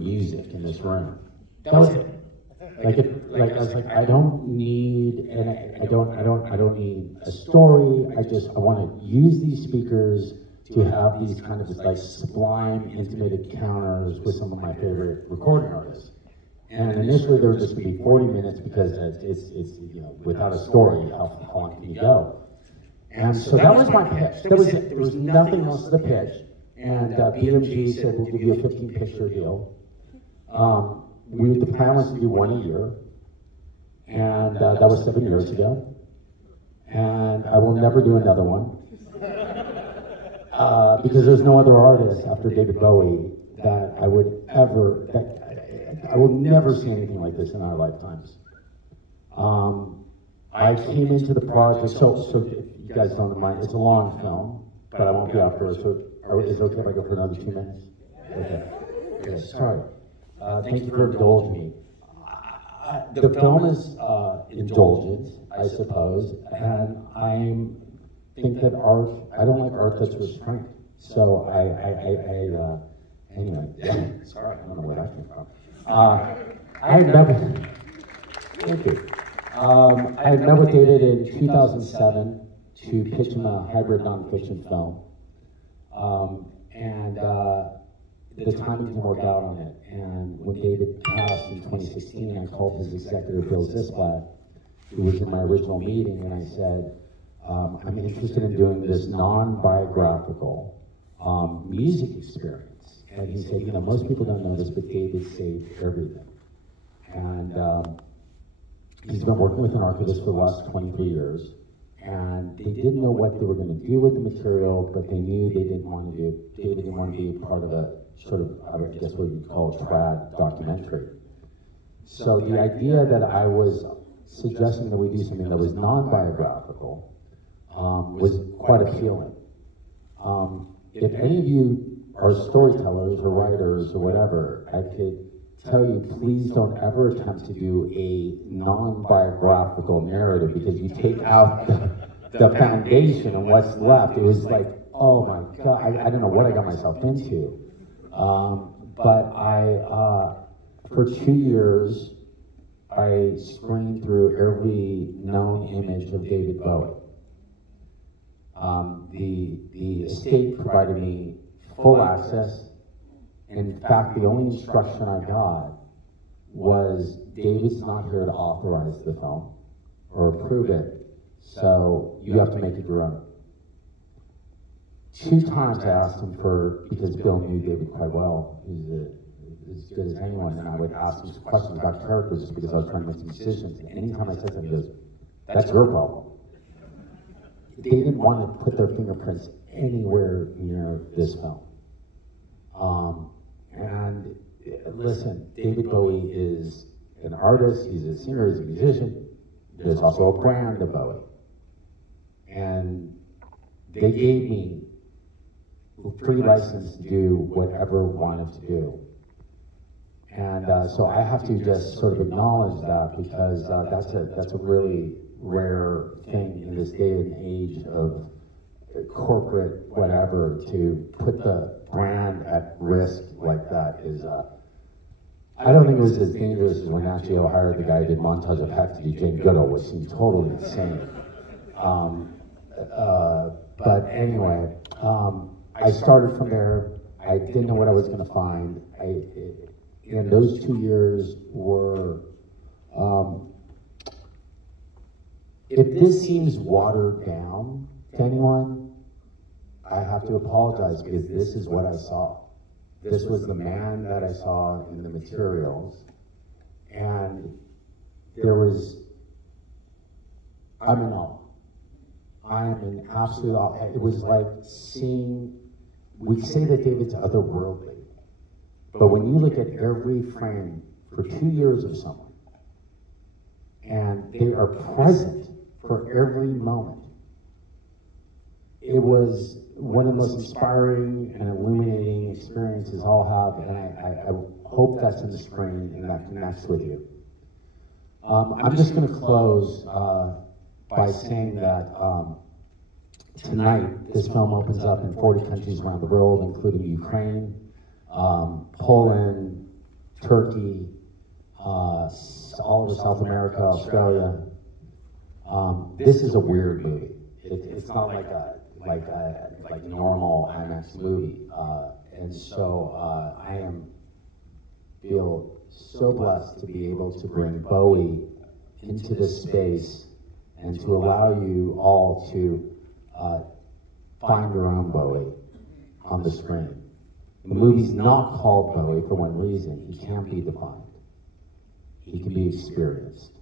music in this room. That was it. Like I was like, I don't need, and I don't need a story. I want to use these speakers to have these kind of like sublime, intimate encounters with some of my favorite recording artists. And initially there was just going to be 40 minutes because it's you know, without a story, how long can you go? And so that was my pitch. That was it. There was nothing else to the pitch. And BMG said, we'll give you a 15-picture deal. The plan was to do one a year, and that was 7 years ago. And I will never do another one, because there's no other artist after David Bowie that I would ever, I will never see anything like this in our lifetimes. I came into the project, so if you guys don't mind, it's a long film, but I won't be afterwards, so is it okay if I go for another 2 minutes? Okay, sorry. Thank you for indulging me. The film is indulgent, I suppose, and I think that art, I don't like art that's restrained. So anyway, sorry, I don't know where that came from. I had met with, thank you. I had met with David in 2007 to pitch him a hybrid nonfiction film. The timing didn't work out on it. And when David passed in 2016, I called his executive, Bill Zisplatt, who was in my original meeting, and I said, I'm interested in doing this non-biographical music experience. And he said, you know, most people don't know this, but David saved everything. And he's been working with an archivist for the last 23 years. And they didn't know what they were going to do with the material, but they knew they didn't want to do, David didn't want to be a part of a sort of, I guess what you'd call a trad documentary. So the idea that I was suggesting that we do something that was non-biographical was quite appealing. If any of you are storytellers or writers or whatever, I could tell you, please don't ever attempt to do a non-biographical narrative, because you take out the foundation and what's left. It was like, oh my God, I don't know what I got myself into. But for 2 years, I screened through every known image of David Bowie. The estate provided me full access. In fact, the only instruction I got was, David's not here to authorize the film or approve it, so you have to make it your own. 2 times I asked him because Bill knew David quite well, he's as good as anyone, and I would ask him some questions about characters just because I was trying to make some decisions. And anytime I said something, he goes, that's your problem. They didn't want to put their fingerprints anywhere near this film. And listen, David Bowie is an artist, he's a singer, he's a musician. There's also a brand of Bowie. And they gave me free license to do whatever I wanted to do. And so I have to just sort of acknowledge that, because that's a really rare thing in this day and age of corporate whatever, to put the brand at risk like that is, I don't think it was as dangerous as when Nat Geo hired the guy who did Montage of Heck to do Jane Goodall, which seemed totally insane. But anyway, I started from there. I didn't know what I was going to find. And those 2 years were, if this seems watered down to anyone, I have to apologize, because this is what I saw. This was the man that I saw in the materials. And there was, I'm in awe. I am in absolute awe. It was like seeing, we say that David's otherworldly, but when you look at every frame for 2 years of someone, and they are present for every moment, it was one of the most inspiring and illuminating experiences I'll have, and I hope that's in the screen and that connects with you. I'm just going to close by saying that tonight this film opens up in 40 countries around the world, including Ukraine, Poland, Turkey, all over South America, Australia. This is a weird movie. It's not like a normal IMAX movie, and so I feel so blessed to be able to bring Bowie into this space and to allow you all to find your own Bowie on the screen. The movie's not called Bowie for one reason: he can't be defined. He can be experienced.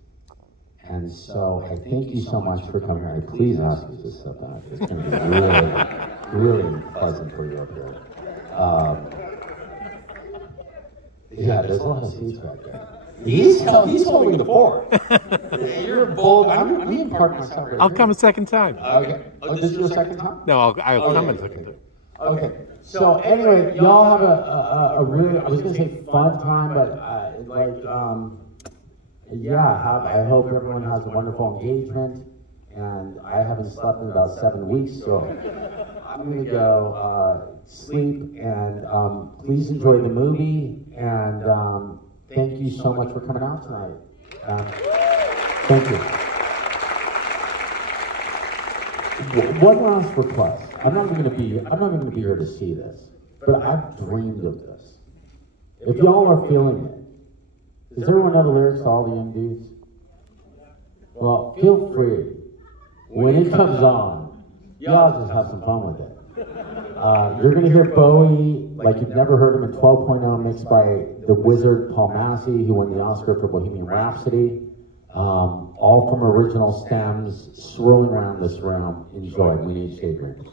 And so I thank you so much for coming here. Please ask you to sit back. It's going to be really pleasant for you up here. Yeah, there's a lot of seats back there. He's holding the fort. You're bold. I'm being part of myself. I'll come a second time. Okay. Oh, this is your second time? No, I'll come a second time. Okay. So anyway, y'all have a really, I was going to say fun time, but yeah, I hope everyone has a wonderful engagement, and I haven't slept in about 7 weeks, so I'm going to go sleep, and please enjoy the movie, and thank you so much for coming out tonight. Thank you. One last request. I'm not even going to be here to see this, but I've dreamed of this. If y'all are feeling it, does everyone know the lyrics to All the Young Dudes? Well, feel free. When it comes on, y'all just have some fun with it. You're going to hear Bowie like you've never heard him in 12.0, mixed by the wizard Paul Massey, who won the Oscar for Bohemian Rhapsody. All from original stems, swirling around this room. Enjoy. MOONAGE DAYDREAM.